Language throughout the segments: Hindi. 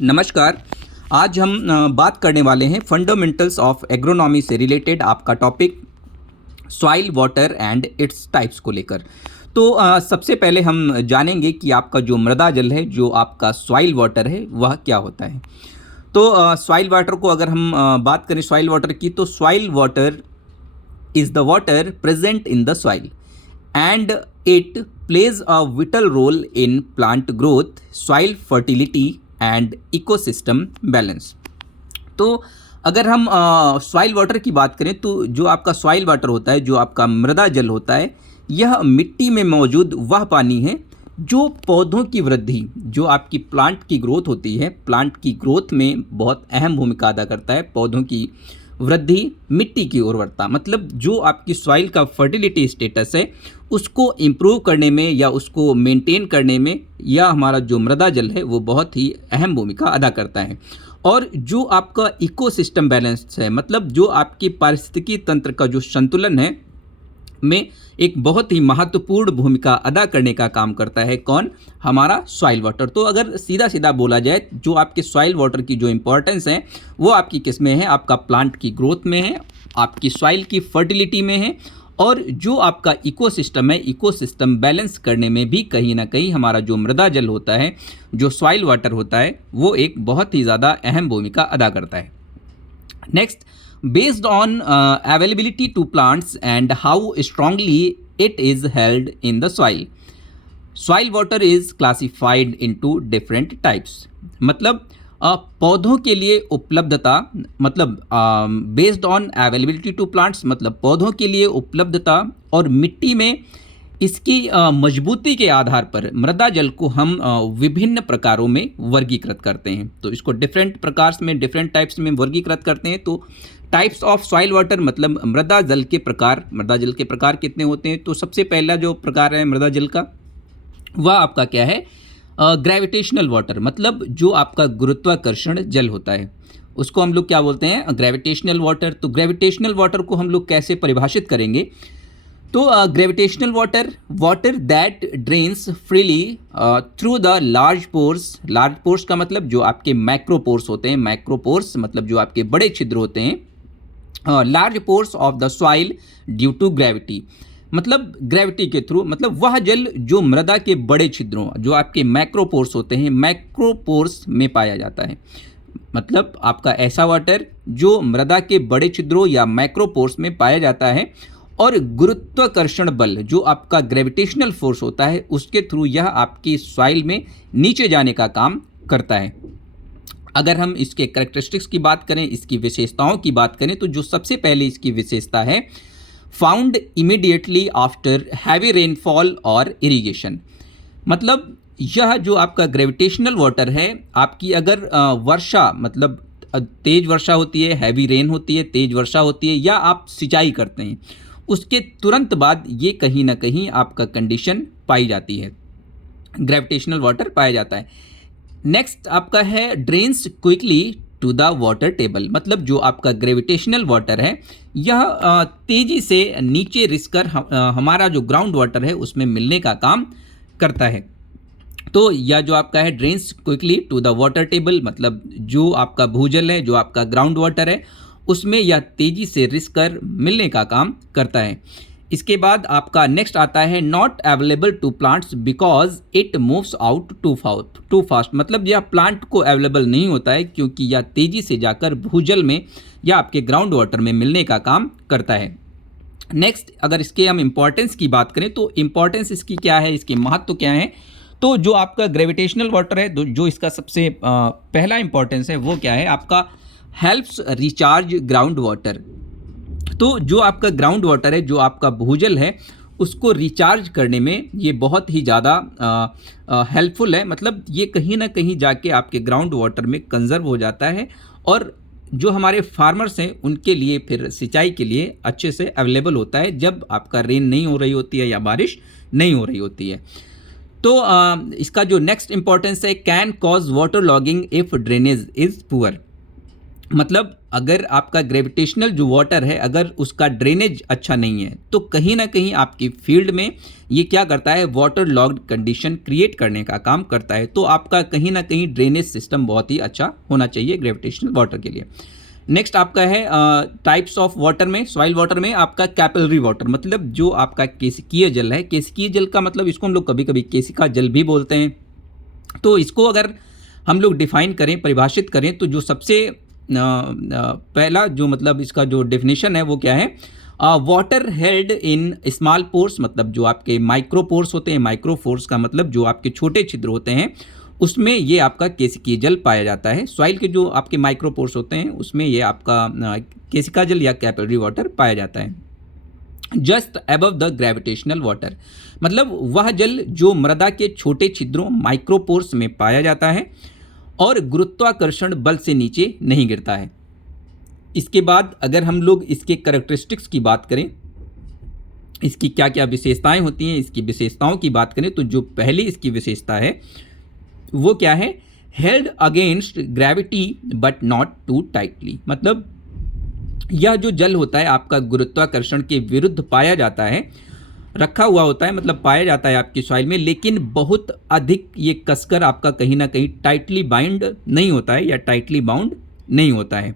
नमस्कार। आज हम बात करने वाले हैं फंडामेंटल्स ऑफ एग्रोनॉमी से रिलेटेड आपका topic soil water and its types को लेकर। तो सबसे पहले हम जानेंगे कि आपका जो मृदा जल है, जो आपका सॉइल वाटर है, वह क्या होता है। तो सॉइल वाटर को अगर हम बात करें सॉइल वाटर की, तो soil water is the water present in the soil and it plays a vital role in plant growth, soil fertility and ecosystem balance। तो अगर हम सॉइल वाटर की बात करें तो जो आपका सॉइल वाटर होता है, जो आपका मृदा जल होता है, यह मिट्टी में मौजूद वह पानी है जो पौधों की वृद्धि, जो आपकी प्लांट की ग्रोथ होती है, प्लांट की ग्रोथ में बहुत अहम भूमिका अदा करता है। पौधों की वृद्धि, मिट्टी की उर्वरता, मतलब जो आपकी सॉइल का फर्टिलिटी स्टेटस है उसको इम्प्रूव करने में या उसको मेंटेन करने में, या हमारा जो मृदा जल है वो बहुत ही अहम भूमिका अदा करता है। और जो आपका इकोसिस्टम बैलेंस है, मतलब जो आपकी पारिस्थितिकी तंत्र का जो संतुलन है में एक बहुत ही महत्वपूर्ण भूमिका अदा करने का काम करता है। कौन? हमारा सॉइल वाटर। तो अगर सीधा सीधा बोला जाए, जो आपके सॉइल वाटर की जो इंपॉर्टेंस है वो आपकी किस में है? आपका प्लांट की ग्रोथ में है, आपकी सॉइल की फर्टिलिटी में है, और जो आपका इकोसिस्टम है, इकोसिस्टम बैलेंस करने में भी कहीं ना कहीं हमारा जो मृदा जल होता है, जो सॉइल वाटर होता है, वो एक बहुत ही ज़्यादा अहम भूमिका अदा करता है। Next, based on availability to plants and how strongly it is held in the soil, soil water is classified into different types। मतलब पौधों के लिए उपलब्धता, मतलब based on availability to plants, मतलब पौधों के लिए उपलब्धता, और मिट्टी में इसकी मजबूती के आधार पर मृदा जल को हम विभिन्न प्रकारों में वर्गीकृत करते हैं। तो इसको डिफरेंट प्रकार में, डिफरेंट टाइप्स में वर्गीकृत करते हैं। तो टाइप्स ऑफ सॉइल वाटर, मतलब मृदा जल के प्रकार। मृदा जल के प्रकार कितने होते हैं? तो सबसे पहला जो प्रकार है मृदा जल का, वह आपका क्या है? ग्रेविटेशनल वाटर, मतलब जो आपका गुरुत्वाकर्षण जल होता है, उसको हम लोग क्या बोलते हैं? Gravitational water. तो ग्रेविटेशनल वाटर को हम लोग कैसे परिभाषित करेंगे? तो gravitational water, water that drains freely through the large pores. Large pores का मतलब जो आपके मैक्रोपोर्स होते हैं, मैक्रोपोर्स मतलब जो आपके बड़े छिद्र होते हैं, large pores of the soil due to gravity, मतलब ग्रेविटी के थ्रू, मतलब वह जल जो मृदा के बड़े छिद्रों, जो आपके मैक्रोपोर्स होते हैं, मैक्रोपोर्स में पाया जाता है। मतलब आपका ऐसा वाटर जो मृदा के बड़े छिद्रों या मैक्रोपोर्स में पाया जाता है, और गुरुत्वाकर्षण बल, जो आपका ग्रेविटेशनल फोर्स होता है, उसके थ्रू यह आपकी सॉइल में नीचे जाने का काम करता है। अगर हम इसके कैरेक्टरिस्टिक्स की बात करें, इसकी विशेषताओं की बात करें, तो जो सबसे पहले इसकी विशेषता है, found immediately after heavy rainfall और इरिगेशन। मतलब यह जो आपका ग्रेविटेशनल वाटर है, आपकी अगर वर्षा, मतलब तेज वर्षा होती है, हैवी रेन होती है, तेज वर्षा होती है, या आप सिंचाई करते हैं, उसके तुरंत बाद ये कहीं ना कहीं आपका कंडीशन पाई जाती है, ग्रेविटेशनल वाटर पाया जाता है। नेक्स्ट आपका है drains quickly to the water table, मतलब जो आपका ग्रेविटेशनल वाटर है, यह तेजी से नीचे रिसकर हमारा जो ग्राउंड वाटर है उसमें मिलने का काम करता है। तो यह जो आपका है drains quickly to the water table, मतलब जो आपका भूजल है, जो आपका ग्राउंड वाटर है, उसमें यह तेजी से रिसकर मिलने का काम करता है। इसके बाद आपका नेक्स्ट आता है not available to plants because it moves out too fast, मतलब यह प्लांट को अवेलेबल नहीं होता है क्योंकि यह तेजी से जाकर भूजल में या आपके ग्राउंड वाटर में मिलने का काम करता है। नेक्स्ट, अगर इसके हम इंपॉर्टेंस की बात करें, तो इंपॉर्टेंस इसकी क्या है, इसके महत्व क्या है? तो जो आपका ग्रेविटेशनल वाटर है, जो इसका सबसे पहला इंपॉर्टेंस है, वो क्या है? आपका हेल्प्स रिचार्ज ग्राउंड वाटर। तो जो आपका ग्राउंड वाटर है, जो आपका भूजल है, उसको रिचार्ज करने में ये बहुत ही ज़्यादा हेल्पफुल है। मतलब ये कहीं ना कहीं जाके आपके ग्राउंड वाटर में कंजर्व हो जाता है, और जो हमारे फार्मर्स हैं उनके लिए फिर सिंचाई के लिए अच्छे से अवेलेबल होता है, जब आपका रेन नहीं हो रही होती है या बारिश नहीं हो रही होती है। तो इसका जो नेक्स्ट इंपॉर्टेंस है, can cause water logging if drainage is poor. मतलब अगर आपका ग्रेविटेशनल जो वाटर है अगर उसका ड्रेनेज अच्छा नहीं है तो कहीं ना कहीं आपकी फील्ड में ये क्या करता है, वाटर लॉग्ड कंडीशन क्रिएट करने का काम करता है। तो आपका कहीं ना कहीं ड्रेनेज सिस्टम बहुत ही अच्छा होना चाहिए ग्रेविटेशनल वाटर के लिए। नेक्स्ट आपका है टाइप्स ऑफ वाटर में, सॉइल वाटर में आपका कैपिलरी वाटर, मतलब जो आपका केशिकीय जल है। केशिकीय जल का मतलब इसको हम लोग कभी कभी केशिका जल भी बोलते हैं। तो इसको अगर हम लोग डिफाइन करें, परिभाषित करें, तो जो सबसे पहला जो मतलब इसका जो डेफिनेशन है वो क्या है, water held in small pores, मतलब जो आपके माइक्रो पोर्स होते हैं। माइक्रो पोर्स का मतलब जो आपके छोटे छिद्र होते हैं उसमें ये आपका केशिकीय जल पाया जाता है। सॉइल के जो आपके माइक्रो पोर्स होते हैं उसमें ये आपका केशिका जल या कैपिलरी वाटर पाया जाता है। Just above the gravitational water, मतलब वह जल जो मृदा के छोटे छिद्रों माइक्रोपोर्स में पाया जाता है और गुरुत्वाकर्षण बल से नीचे नहीं गिरता है। इसके बाद अगर हम लोग इसके कैरेक्टरिस्टिक्स की बात करें, इसकी क्या क्या विशेषताएं होती हैं, इसकी विशेषताओं की बात करें, तो जो पहली इसकी विशेषता है वो क्या है, held against gravity but not too tightly, मतलब यह जो जल होता है आपका गुरुत्वाकर्षण के विरुद्ध पाया जाता है, रखा हुआ होता है, मतलब पाया जाता है आपकी सॉइल में, लेकिन बहुत अधिक ये कसकर आपका कहीं ना कहीं टाइटली बाइंड नहीं होता है या टाइटली बाउंड नहीं होता है।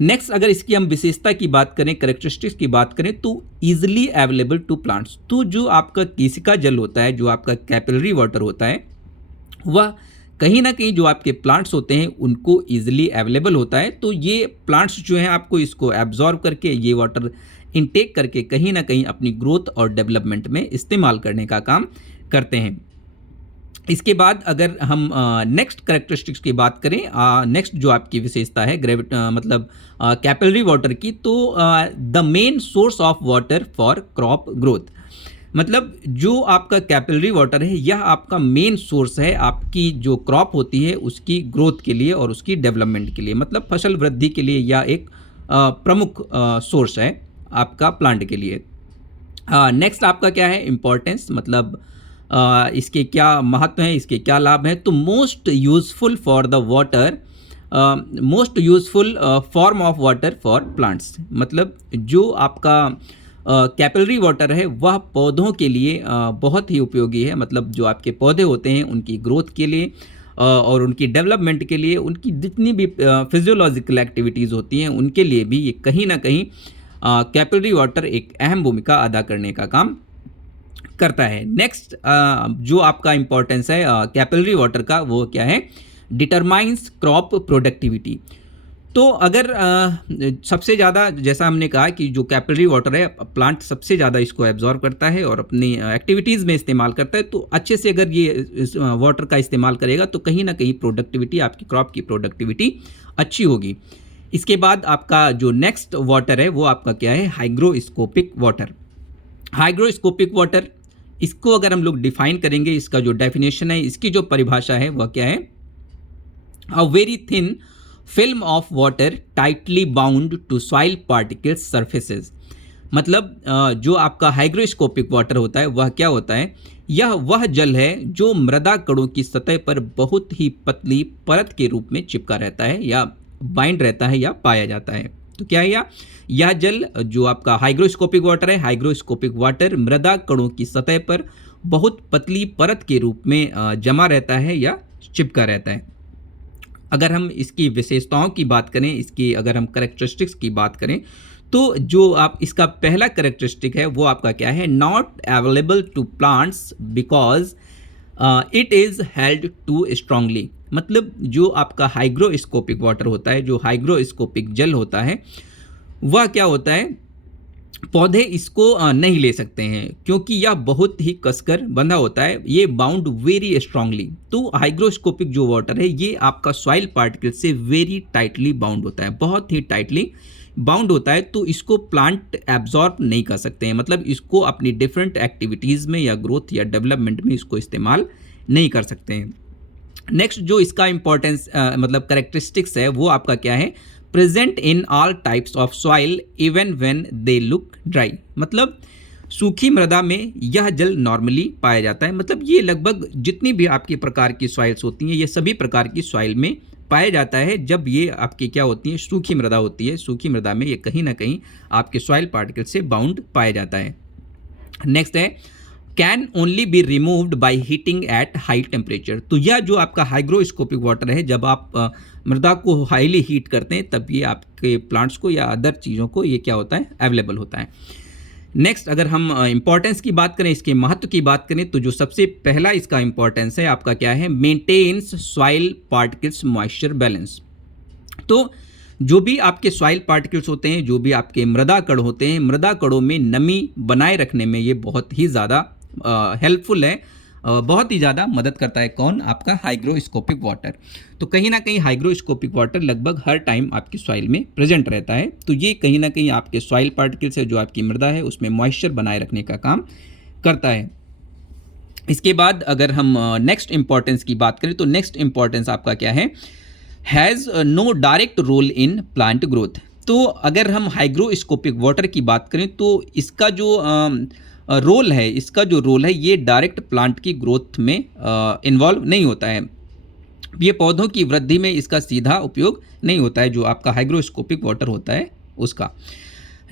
नेक्स्ट अगर इसकी हम विशेषता की बात करें, कैरेक्टरिस्टिक्स की बात करें, तो ईजिली अवेलेबल टू प्लांट्स, तो जो आपका केशिका जल होता है, जो आपका कैपिलरी वाटर होता है, वह कहीं ना कहीं जो आपके प्लांट्स होते हैं उनको ईजिली अवेलेबल होता है। तो ये प्लांट्स जो हैं आपको इसको एब्जॉर्ब करके, ये वाटर इनटेक करके कहीं ना कहीं अपनी ग्रोथ और डेवलपमेंट में इस्तेमाल करने का काम करते हैं। इसके बाद अगर हम नेक्स्ट कैरेक्टरिस्टिक्स की बात करें, नेक्स्ट जो आपकी विशेषता है मतलब कैपिलरी वाटर की, तो the main source of water for crop growth, मतलब जो आपका कैपिलरी वाटर है यह आपका मेन सोर्स है आपकी जो क्रॉप होती है उसकी ग्रोथ के लिए और उसकी डेवलपमेंट के लिए, मतलब फसल वृद्धि के लिए यह एक प्रमुख सोर्स है आपका प्लांट के लिए। नेक्स्ट आपका क्या है, इम्पोर्टेंस, मतलब इसके क्या महत्व हैं, इसके क्या लाभ हैं, तो most useful for the water, most useful form of water for plants, मतलब जो आपका कैपिलरी वाटर है वह पौधों के लिए बहुत ही उपयोगी है, मतलब जो आपके पौधे होते हैं उनकी ग्रोथ के लिए और उनकी डेवलपमेंट के लिए, उनकी जितनी भी फिजियोलॉजिकल एक्टिविटीज़ होती हैं उनके लिए भी ये कहीं ना कहीं कैपिलरी वाटर एक अहम भूमिका अदा करने का काम करता है। नेक्स्ट जो आपका इम्पोर्टेंस है कैपिलरी वाटर का वो क्या है, डिटरमाइंस क्रॉप प्रोडक्टिविटी। तो अगर सबसे ज़्यादा, जैसा हमने कहा कि जो कैपिलरी वाटर है प्लांट सबसे ज़्यादा इसको एब्जॉर्ब करता है और अपनी एक्टिविटीज़ में इस्तेमाल करता है, तो अच्छे से अगर ये इस वाटर का इस्तेमाल करेगा तो कहीं ना कहीं प्रोडक्टिविटी, आपकी क्रॉप की प्रोडक्टिविटी अच्छी होगी। इसके बाद आपका जो नेक्स्ट वाटर है वो आपका क्या है, हाइग्रोस्कोपिक वाटर। हाइग्रोस्कोपिक वाटर, इसको अगर हम लोग डिफाइन करेंगे, इसका जो डेफिनेशन है, इसकी जो परिभाषा है वह क्या है, a very thin film of water tightly bound to soil particles surfaces, मतलब जो आपका हाइग्रोस्कोपिक वाटर होता है वह क्या होता है, यह वह जल है जो मृदा कणों की सतह पर बहुत ही पतली परत के रूप में चिपका रहता है या बाइंड रहता है या पाया जाता है। तो क्या है यह जल जो आपका हाइग्रोस्कोपिक वाटर है, हाइग्रोस्कोपिक वाटर मृदा कणों की सतह पर बहुत पतली परत के रूप में जमा रहता है या चिपका रहता है। अगर हम इसकी विशेषताओं की बात करें, इसकी अगर हम कैरेक्टरिस्टिक्स की बात करें, तो जो आप इसका पहला कैरेक्टरिस्टिक है वो आपका क्या है, not available to plants because it is held too strongly, मतलब जो आपका हाइग्रोस्कोपिक वाटर होता है, जो हाइग्रोस्कोपिक जल होता है, वह क्या होता है, पौधे इसको नहीं ले सकते हैं क्योंकि यह बहुत ही कसकर बंधा होता है, ये बाउंड वेरी स्ट्रांगली। तो हाइग्रोस्कोपिक जो वाटर है ये आपका सॉइल पार्टिकल से वेरी टाइटली बाउंड होता है, बहुत ही टाइटली बाउंड होता है, तो इसको प्लांट एब्जॉर्ब नहीं कर सकते हैं, मतलब इसको अपनी डिफरेंट एक्टिविटीज़ में या ग्रोथ या डेवलपमेंट में इसको इस्तेमाल नहीं कर सकते हैं। नेक्स्ट जो इसका इंपॉर्टेंस मतलब कैरेक्टरिस्टिक्स है वो आपका क्या है, present in all types of soil even when they look dry, मतलब सूखी मृदा में यह जल नॉर्मली पाया जाता है, मतलब ये लगभग जितनी भी आपकी प्रकार की सॉइल्स होती हैं ये सभी प्रकार की सॉइल में पाया जाता है जब ये आपकी क्या होती है, सूखी मृदा होती है। सूखी मृदा में ये कहीं ना कहीं आपके सॉइल पार्टिकल से बाउंड पाया जाता है। नेक्स्ट है can only be removed by heating at high temperature. तो यह जो आपका हाइग्रोस्कोपिक वाटर है, जब आप मृदा को हाईली हीट करते हैं तब ये आपके प्लांट्स को या अदर चीज़ों को ये क्या होता है, अवेलेबल होता है। नेक्स्ट अगर हम इंपॉर्टेंस की बात करें, इसके महत्व की बात करें, तो जो सबसे पहला इसका इंपॉर्टेंस है आपका क्या है, maintains soil particles moisture balance. तो जो भी आपके सॉइल पार्टिकल्स होते हैं, जो भी आपके मृदा कण होते हैं, मृदा कणों में नमी बनाए रखने में ये बहुत ही ज़्यादा हेल्पफुल है, बहुत ही ज़्यादा मदद करता है। कौन? आपका हाइग्रोस्कोपिक वाटर। तो कहीं ना कहीं हाइग्रोस्कोपिक वाटर लगभग हर टाइम आपकी सॉइल में प्रेजेंट रहता है। तो ये कहीं ना कहीं आपके सॉइल पार्टिकल्स है, जो आपकी मृदा है उसमें मॉइस्चर बनाए रखने का काम करता है। इसके बाद अगर हम नेक्स्ट इंपॉर्टेंस की बात करें, तो नेक्स्ट इंपॉर्टेंस आपका क्या है, has no direct role in plant growth. तो अगर हम हाइग्रोस्कोपिक वाटर की बात करें तो इसका जो रोल है, ये डायरेक्ट प्लांट की ग्रोथ में इन्वॉल्व नहीं होता है। ये पौधों की वृद्धि में इसका सीधा उपयोग नहीं होता है, जो आपका हाइग्रोस्कोपिक वाटर होता है उसका।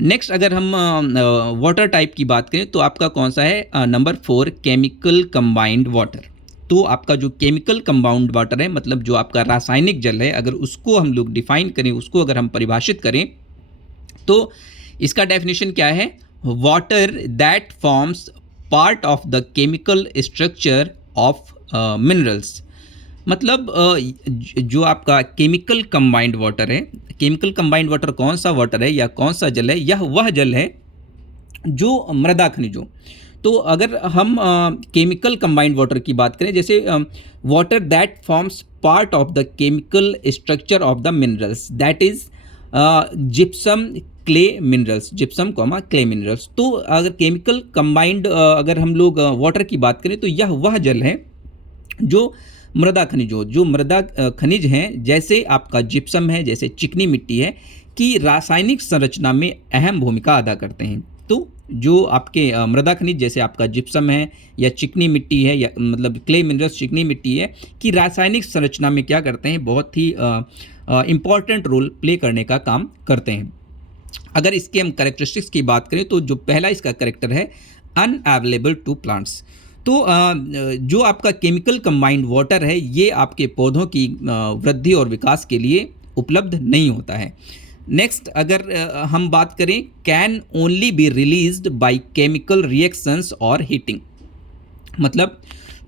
नेक्स्ट अगर हम वाटर टाइप की बात करें तो आपका कौन सा है, नंबर 4 केमिकल कंबाइंड वाटर। तो आपका जो केमिकल कंपाउंड वाटर है, मतलब जो आपका रासायनिक जल है, अगर उसको हम लोग डिफाइन करें, उसको अगर हम परिभाषित करें तो इसका डेफिनेशन क्या है, water that forms part of the chemical structure of minerals. मतलब जो आपका केमिकल कंबाइंड वाटर है, केमिकल कंबाइंड वाटर कौन सा वाटर है या कौन सा जल है, यह वह जल है जो मृदा खनिजों। तो अगर हम केमिकल कंबाइंड वाटर की बात करें, जैसे water that forms part of the chemical structure of the minerals, that is gypsum clay minerals, gypsum comma clay minerals. तो अगर केमिकल कंबाइंड अगर हम लोग वाटर की बात करें तो यह वह जल है जो मृदा खनिजों, जो मृदा खनिज हैं, जैसे आपका जिप्सम है, जैसे चिकनी मिट्टी है, की रासायनिक संरचना में अहम भूमिका अदा करते हैं। तो जो आपके मृदा खनिज जैसे आपका जिप्सम है या चिकनी मिट्टी है, या मतलब क्ले मिनरल्स चिकनी मिट्टी है, कि रासायनिक संरचना में क्या करते हैं, बहुत ही इम्पॉर्टेंट रोल प्ले करने का काम करते हैं। अगर इसके हम कैरेक्टरिस्टिक्स की बात करें तो जो पहला इसका कैरेक्टर है, अनअवेलेबल टू प्लांट्स। तो जो आपका केमिकल कंबाइंड वाटर है, ये आपके पौधों की वृद्धि और विकास के लिए उपलब्ध नहीं होता है। नेक्स्ट अगर हम बात करें, can only be released by chemical reactions और हीटिंग। मतलब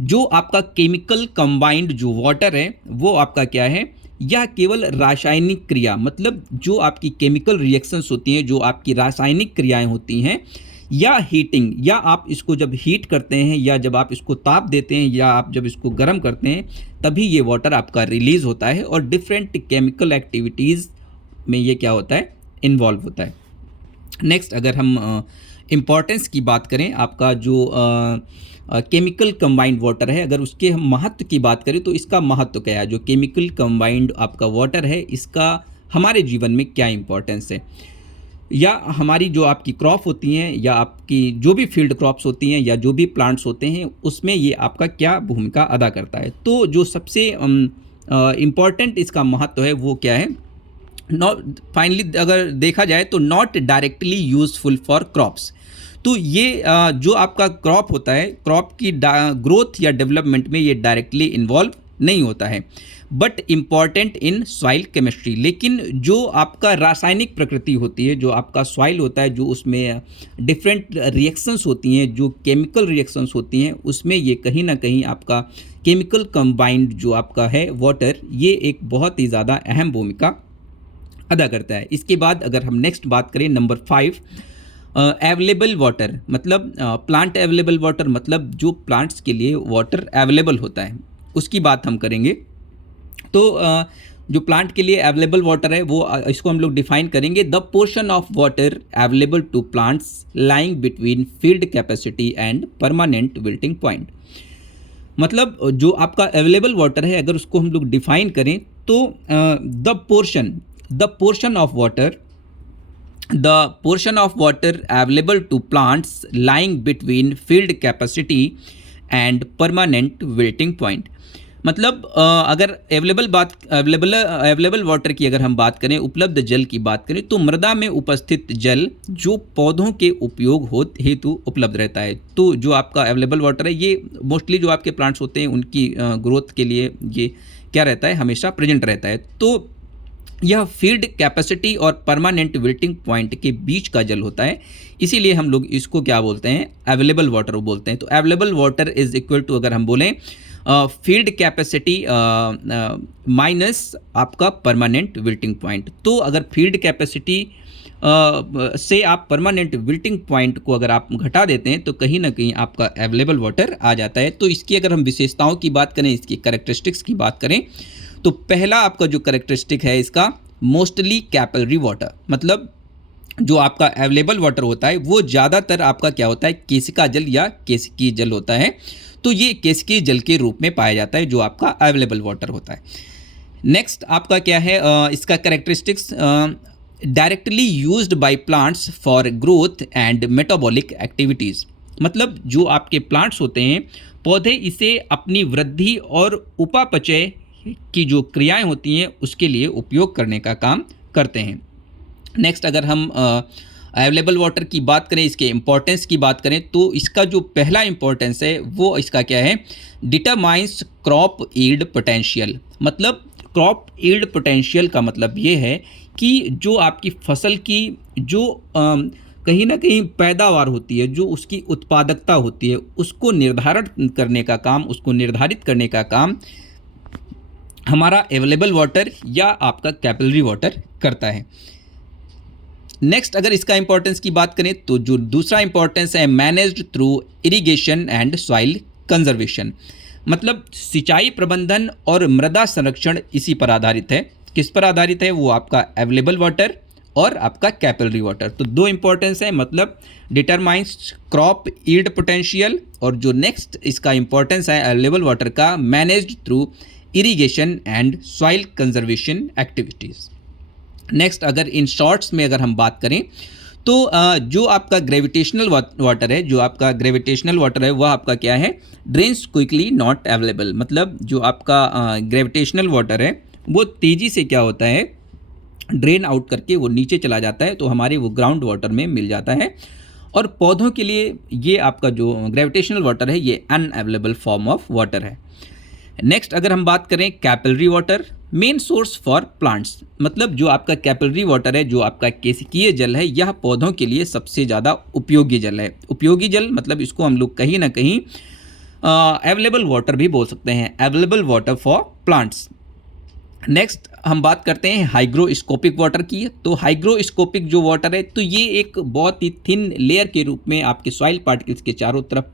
जो आपका केमिकल कंबाइंड जो वाटर है वो आपका क्या है, यह केवल रासायनिक क्रिया, मतलब जो आपकी केमिकल रिएक्शंस होती हैं, जो आपकी रासायनिक क्रियाएं होती हैं, या हीटिंग, या आप इसको जब हीट करते हैं या जब आप इसको ताप देते हैं या आप जब इसको गर्म करते हैं, तभी ये वाटर आपका रिलीज होता है और डिफरेंट केमिकल एक्टिविटीज़ में ये क्या होता है, इन्वॉल्व होता है। नेक्स्ट अगर हम इम्पॉर्टेंस की बात करें, आपका जो केमिकल कंबाइंड वाटर है, अगर उसके हम महत्व की बात करें तो इसका महत्व क्या है, जो केमिकल कंबाइंड आपका वाटर है, इसका हमारे जीवन में क्या इंपॉर्टेंस है, या हमारी जो आपकी क्रॉप होती हैं, या आपकी जो भी फील्ड क्रॉप्स होती हैं, या जो भी प्लांट्स होते हैं, उसमें ये आपका क्या भूमिका अदा करता है। तो जो सबसे इम्पॉर्टेंट इसका महत्व है वो क्या है, नॉट फाइनली अगर देखा जाए तो not directly useful for crops. तो ये जो आपका क्रॉप होता है, क्रॉप की ग्रोथ या डेवलपमेंट में ये डायरेक्टली इन्वॉल्व नहीं होता है, but important in soil chemistry. लेकिन जो आपका रासायनिक प्रकृति होती है, जो आपका सॉइल होता है, जो उसमें डिफरेंट रिएक्शंस होती हैं, जो केमिकल रिएक्शंस होती हैं, उसमें ये कहीं ना कहीं आपका केमिकल कंबाइंड जो आपका है वाटर, ये एक बहुत ही ज़्यादा अहम भूमिका अदा करता है। इसके बाद अगर हम नेक्स्ट बात करें, नंबर 5 अवेलेबल वाटर, मतलब प्लांट अवेलेबल वाटर, मतलब जो प्लांट्स के लिए वाटर अवेलेबल होता है उसकी बात हम करेंगे। तो जो प्लांट के लिए अवेलेबल वाटर है वो इसको हम लोग डिफाइन करेंगे, the portion of water available to plants lying between field capacity and permanent wilting point. मतलब जो आपका अवेलेबल वाटर है, अगर उसको हम लोग डिफाइन करें तो the portion of water available to plants lying between field capacity and permanent wilting point. मतलब अगर अवेलेबल वाटर की अगर हम बात करें, उपलब्ध जल की बात करें, तो मृदा में उपस्थित जल जो पौधों के उपयोग हेतु उपलब्ध रहता है। तो जो आपका अवेलेबल वाटर है ये मोस्टली जो आपके प्लांट्स होते हैं उनकी ग्रोथ के लिए ये क्या रहता है, हमेशा प्रेजेंट रहता है। तो यह फील्ड कैपेसिटी और परमानेंट विल्टिंग पॉइंट के बीच का जल होता है, इसीलिए हम लोग इसको क्या बोलते हैं, अवेलेबल वाटर बोलते हैं। तो available water is equal to अगर हम बोलें फील्ड कैपेसिटी माइनस आपका परमानेंट विल्टिंग पॉइंट। तो अगर फील्ड कैपेसिटी से आप परमानेंट विल्टिंग पॉइंट को अगर आप घटा देते हैं तो कहीं ना कहीं आपका अवेलेबल वाटर आ जाता है। तो इसकी अगर हम विशेषताओं की बात करें, इसकी कैरेक्टरिस्टिक्स की बात करें, तो पहला आपका जो कैरेक्टरिस्टिक है इसका मोस्टली कैपिलरी वाटर, मतलब जो आपका अवेलेबल वाटर होता है वो ज़्यादातर आपका क्या होता है, केशिका जल या केशिकीय जल होता है। तो ये केशिकीय जल के रूप में पाया जाता है जो आपका अवेलेबल वाटर होता है। नेक्स्ट आपका क्या है, इसका characteristics directly used by plants for growth and metabolic activities, मतलब जो आपके प्लांट्स होते हैं, पौधे इसे अपनी वृद्धि और उपापचय की जो क्रियाएं होती हैं उसके लिए उपयोग करने का काम करते हैं। नेक्स्ट अगर हम अवेलेबल वाटर की बात करें, इसके इम्पोर्टेंस की बात करें, तो इसका जो पहला इम्पोर्टेंस है वो इसका क्या है, डिटरमाइंस क्रॉप यील्ड पोटेंशियल। मतलब क्रॉप यील्ड पोटेंशियल का मतलब ये है कि जो आपकी फसल की जो कहीं ना कहीं पैदावार होती है, जो उसकी उत्पादकता होती है, उसको निर्धारित करने का काम हमारा अवेलेबल वाटर या आपका कैपिलरी वाटर करता है। नेक्स्ट अगर इसका इंपॉर्टेंस की बात करें तो जो दूसरा इंपॉर्टेंस है, managed through irrigation and soil conservation, मतलब सिंचाई प्रबंधन और मृदा संरक्षण इसी पर आधारित है। किस पर आधारित है, वो आपका अवेलेबल वाटर और आपका कैपिलरी वाटर। तो दो इंपॉर्टेंस है, मतलब डिटरमाइंस क्रॉप यील्ड पोटेंशियल, और जो नेक्स्ट इसका इंपॉर्टेंस है अवेलेबल वाटर का, managed through irrigation and soil conservation activities. Next अगर इन शॉर्ट्स में अगर हम बात करें तो जो आपका ग्रेविटेशनल वाटर है वह आपका क्या है, ड्रेन्स क्विकली नॉट अवेलेबल, मतलब जो आपका ग्रेविटेशनल वाटर है वो तेज़ी से क्या होता है, ड्रेन आउट करके वो नीचे चला जाता है, तो हमारे वो ग्राउंड वाटर में मिल जाता है। और पौधों के लिए ये आपका जो ग्रेविटेशनल वाटर है ये अनअवेलेबल फॉर्म ऑफ वाटर है। नेक्स्ट अगर हम बात करें capillary water, main source for plants, मतलब जो आपका कैपिलरी वाटर है, जो आपका केशिकीय जल है, यह पौधों के लिए सबसे ज़्यादा उपयोगी जल है। उपयोगी जल मतलब इसको हम लोग कहीं ना कहीं अवेलेबल वाटर भी बोल सकते हैं, available water for plants. Next हम बात करते हैं हाइग्रोस्कोपिक वाटर की। तो हाइग्रोस्कोपिक जो वाटर है तो ये एक बहुत ही थिन लेयर के रूप में आपके सॉइल पार्टिकल्स के चारों तरफ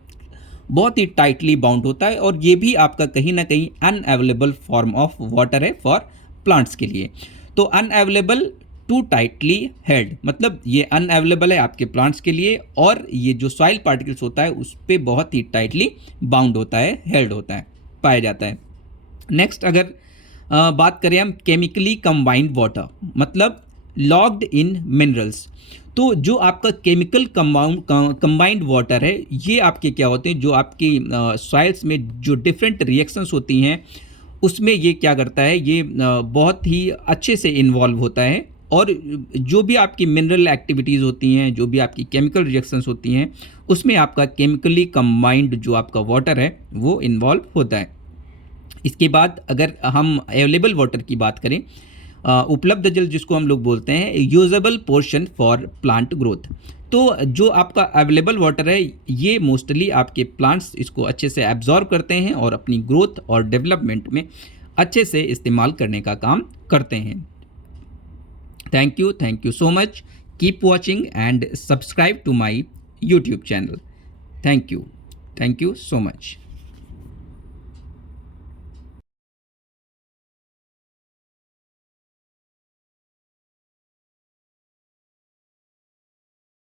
बहुत ही टाइटली बाउंड होता है, और ये भी आपका कहीं ना कहीं अनअवेलेबल फॉर्म ऑफ वाटर है फॉर प्लांट्स के लिए। तो अनअवेलेबल टू टाइटली हेल्ड, मतलब ये अनअवेलेबल है आपके प्लांट्स के लिए, और ये जो सॉइल पार्टिकल्स होता है उस पर बहुत ही टाइटली बाउंड होता है, हेल्ड होता है, पाया जाता है। नेक्स्ट अगर बात करें हम केमिकली कंबाइंड वाटर, मतलब लॉक्ड इन मिनरल्स, तो जो आपका केमिकल कंबाइंड वाटर है ये आपके क्या होते हैं, जो आपकी सॉइल्स में जो डिफरेंट रिएक्शंस होती हैं उसमें ये क्या करता है, ये बहुत ही अच्छे से इन्वॉल्व होता है, और जो भी आपकी मिनरल एक्टिविटीज़ होती हैं, जो भी आपकी केमिकल रिएक्शंस होती हैं, उसमें आपका केमिकली कंबाइंड जो आपका वाटर है वो इन्वॉल्व होता है। इसके बाद अगर हम अवेलेबल वाटर की बात करें, उपलब्ध जल जिसको हम लोग बोलते हैं usable portion for plant growth, तो जो आपका अवेलेबल वाटर है ये मोस्टली आपके प्लांट्स इसको अच्छे से एब्जॉर्ब करते हैं और अपनी ग्रोथ और डेवलपमेंट में अच्छे से इस्तेमाल करने का काम करते हैं। Thank you so much, keep watching and subscribe to my YouTube channel. Thank you so much.